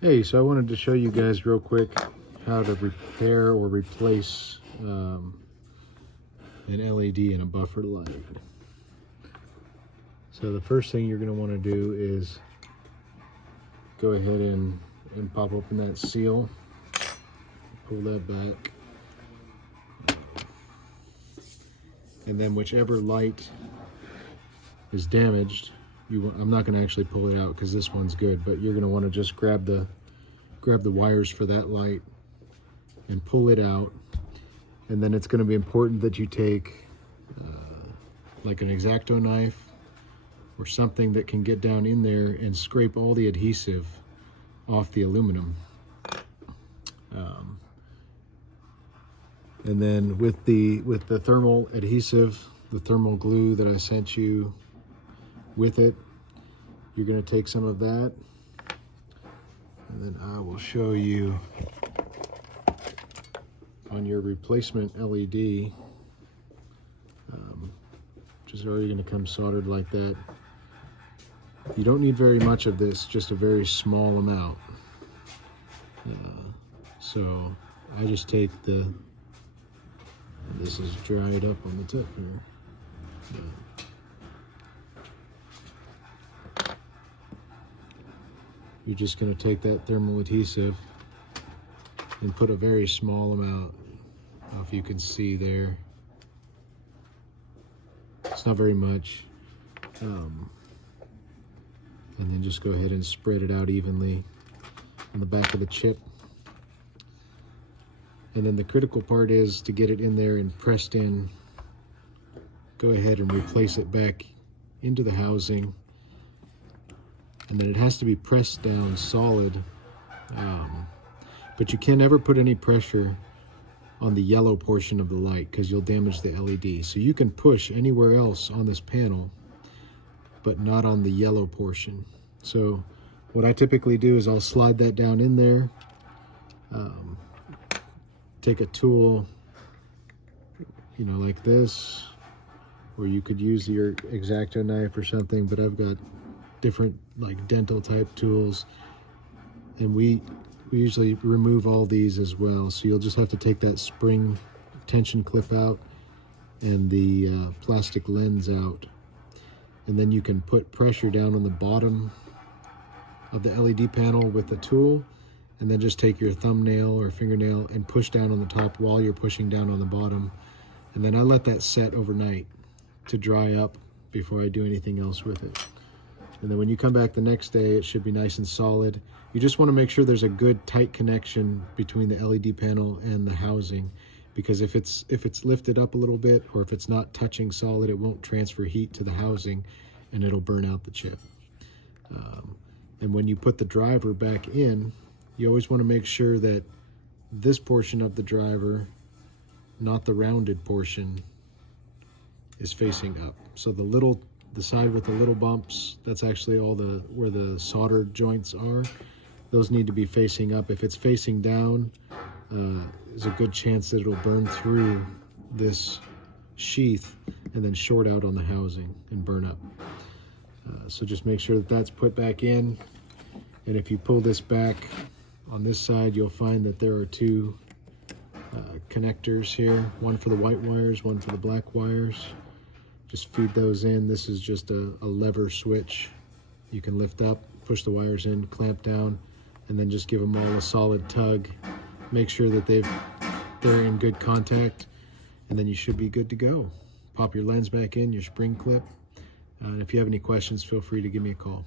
Hey, so I wanted to show you guys real quick how to repair or replace an LED in a buffer light. So the first thing you're going to want to do is go ahead and pop open that seal, pull that back, and then whichever light is damaged, I'm not going to actually pull it out because this one's good, but you're going to want to just grab the wires for that light and pull it out. And then it's going to be important that you take like an X-Acto knife or something that can get down in there and scrape all the adhesive off the aluminum. And then with the thermal adhesive, the thermal glue that I sent you with it, you're going to take some of that, and then I will show you on your replacement LED, which is already going to come soldered like that. You don't need very much of this, just a very small amount. So I just take this is dried up on the tip here. You're just going to take that thermal adhesive and put a very small amount. I don't know if you can see there. It's not very much. And then just go ahead and spread it out evenly on the back of the chip. And then the critical part is to get it in there and pressed in. Go ahead and replace it back into the housing. And then it has to be pressed down solid. But you can never put any pressure on the yellow portion of the light because you'll damage the LED. So you can push anywhere else on this panel, but not on the yellow portion. So what I typically do is I'll slide that down in there, take a tool, you know, like this, or you could use your X-Acto knife or something, but I've got different like dental type tools, and we usually remove all these as well. So you'll just have to take that spring tension clip out and the plastic lens out, and then you can put pressure down on the bottom of the LED panel with the tool, and then just take your thumbnail or fingernail and push down on the top while you're pushing down on the bottom. And then I let that set overnight to dry up before I do anything else with it. And then when you come back the next day, it should be nice and solid. You just want to make sure there's a good tight connection between the LED panel and the housing, because if it's lifted up a little bit, or if it's not touching solid, it won't transfer heat to the housing and it'll burn out the chip. And when you put the driver back in, you always want to make sure that this portion of the driver, not the rounded portion, is facing up. So the side with the little bumps, that's actually all where the solder joints are. Those need to be facing up. If it's facing down, there's a good chance that it'll burn through this sheath and then short out on the housing and burn up. So just make sure that that's put back in. And if you pull this back on this side, you'll find that there are two connectors here, one for the white wires, one for the black wires. Just feed those in. This is just a lever switch. You can lift up, push the wires in, clamp down, and then just give them all a solid tug. Make sure that they're in good contact, and then you should be good to go. Pop your lens back in, your spring clip. And if you have any questions, feel free to give me a call.